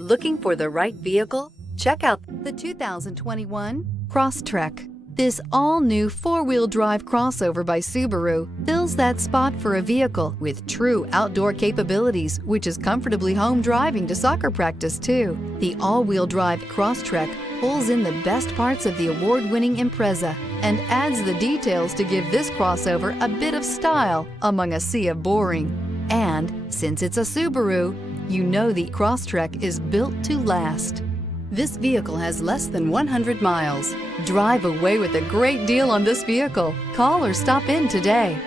Looking for the right vehicle? Check out the 2021 Crosstrek. This all-new four-wheel drive crossover by Subaru fills that spot for a vehicle with true outdoor capabilities, which is comfortably home driving to soccer practice too. The all-wheel drive Crosstrek pulls in the best parts of the award-winning Impreza and adds the details to give this crossover a bit of style among a sea of boring. And since it's a Subaru, you know the Crosstrek is built to last. This vehicle has less than 100 miles. Drive away with a great deal on this vehicle. Call or stop in today.